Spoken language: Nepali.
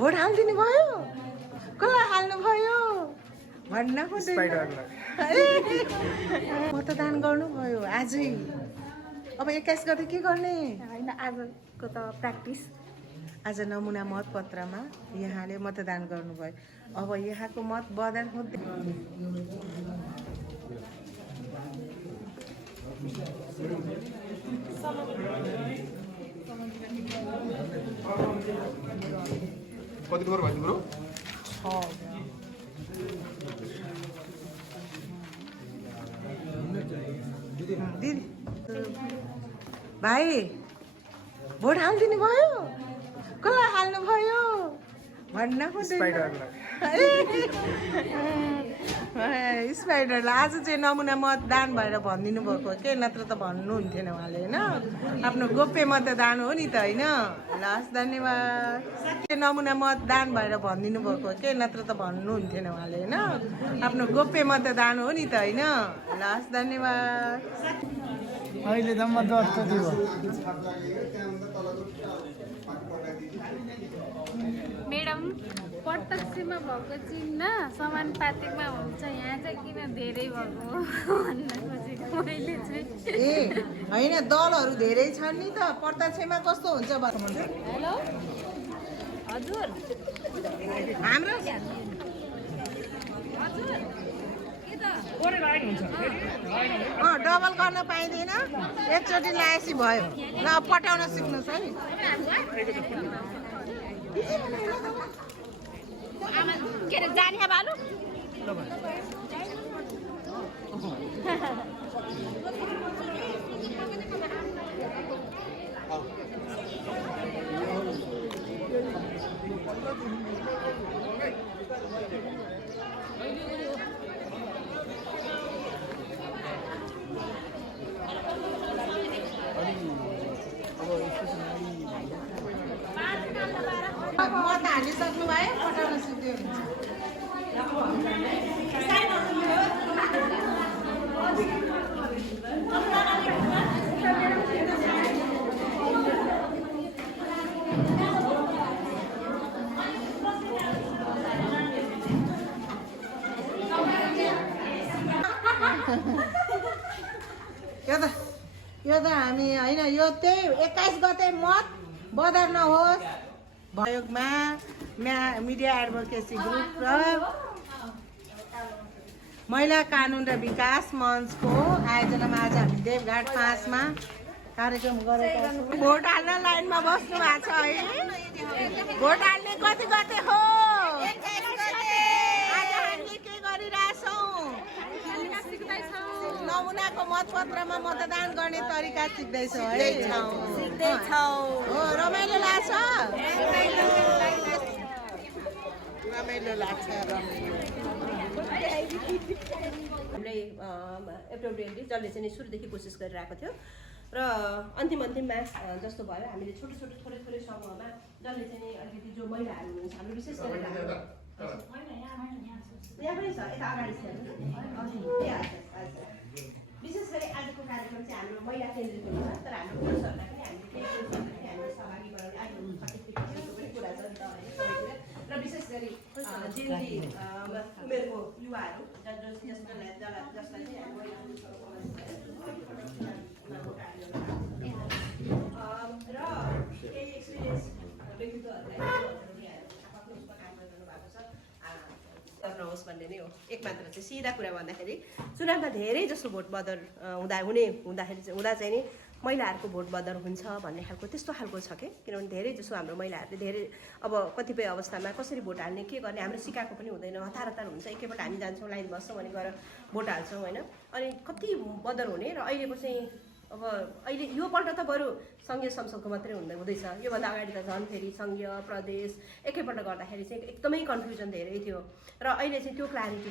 भोट हालिदिनु भयो कसलाई हाल्नुभयो भन्न मतदान गर्नुभयो आजै अब 21 गते के गर्ने होइन आजको त प्र्याक्टिस आज नमुना मतपत्रमा यहाँले मतदान गर्नुभयो अब यहाँको मत बदल हुँदै कति नम्बर भयो तिम्रो दिदी भाइ भोट हालिदिनु भयो कसलाई हाल्नुभयो भन्न स्पाइडरलाई आज चाहिँ नमुना मतदान भएर भनिदिनु भएको के नत्र त भन्नुहुन्थेन उहाँले होइन आफ्नो गोप्य मतदान हो नि त होइन हस् धन्यवाद नमुना मतदान भएर भनिदिनु भएको के नत्र त भन्नुहुन्थेन उहाँले होइन आफ्नो गोप्य मतदान हो नि त होइन हस् धन्यवाद अहिले त म दस्त दियो म्याडम प्रत्यक्षमा भएको चिन्ह समानुपातिकमा हुन्छ यहाँ चाहिँ किन धेरै भएको भन्न खोजेको मैले चाहिँ ए होइन दलहरू धेरै छन् नि त प्रत्यक्षमा कस्तो हुन्छ हेलो हजुर हाम्रो डबल गर्न पाइँदैन एकचोटि लगाएपछि भयो ल पटाउन सिक्नुहोस् है के अरे जाने बालु मत हालिसक्नु भयो पठाउन सिक्यो यो त हामी होइन यो त्यही 21 गते मत बदर नहोस् भयोगमा मिडिया एडभोकेसी ग्रुप र महिला कानुन र विकास मञ्चको आयोजनामा आज हामी देवघाट 5 मा कार्यक्रम गरेका छौँ भोट हाल्न लाइनमा बस्नु भएको छ है भोट हाल्ने कति गते हो आज हामीले के गरिरहेछौँ नमुनाको मतपत्रमा मतदान गर्ने तरिका सिक्दैछौँ है हो रमाइलो लाग्छ रमाइलो लाग्छ हामीले एप्रोप्रिएटली जसले चाहिँ सुरुदेखि कोसिस गरिरहेको थियो र अन्तिममा जस्तो भयो हामीले छोटो थोरै समूहमा जसले चाहिँ अलिकति जो महिलाहरू हुनुहुन्छ हाम्रो विशेष गरेर यहाँ पनि छ यता अगाडि छ विशेष गरी आजको कार्यक्रम चाहिँ हाम्रो महिला केन्द्रित हुन्छ तर हाम्रो पुरुषहरूलाई पनि हामीले सहभागी गराउने आज सर्टिफिकेटको पनि कुरा छ नि त र विशेष गरी जेनजी उमेरको युवाहरू जसलाई चाहिँ र केही एक्सपिरियन्स व्यक्तित्वहरूलाई नहोस् भन्ने नै हो एक मात्र चाहिँ सिधा कुरा भन्दाखेरि चुनावमा धेरै जसो भोट बदर हुँदा चाहिँ नि महिलाहरूको भोट बदर हुन्छ भन्ने खालको त्यस्तो खालको छ कि किनभने धेरै जसो हाम्रो महिलाहरूले धेरै अब कतिपय अवस्थामा कसरी भोट हाल्ने के गर्ने हाम्रो सिकाएको पनि हुँदैन हतार हुन्छ एकैपल्ट हामी जान्छौँ लाइन बस्छौँ अनि गएर भोट हाल्छौँ होइन अनि कति बदर हुने र अहिलेको चाहिँ अब अहिले योपल्ट त बरु सङ्घीय संसदको मात्रै हुँदैछ योभन्दा अगाडि त झन् फेरि सङ्घीय प्रदेश एकैपल्ट गर्दाखेरि चाहिँ एकदमै कन्फ्युजन धेरै थियो र अहिले चाहिँ त्यो क्ल्यारिटी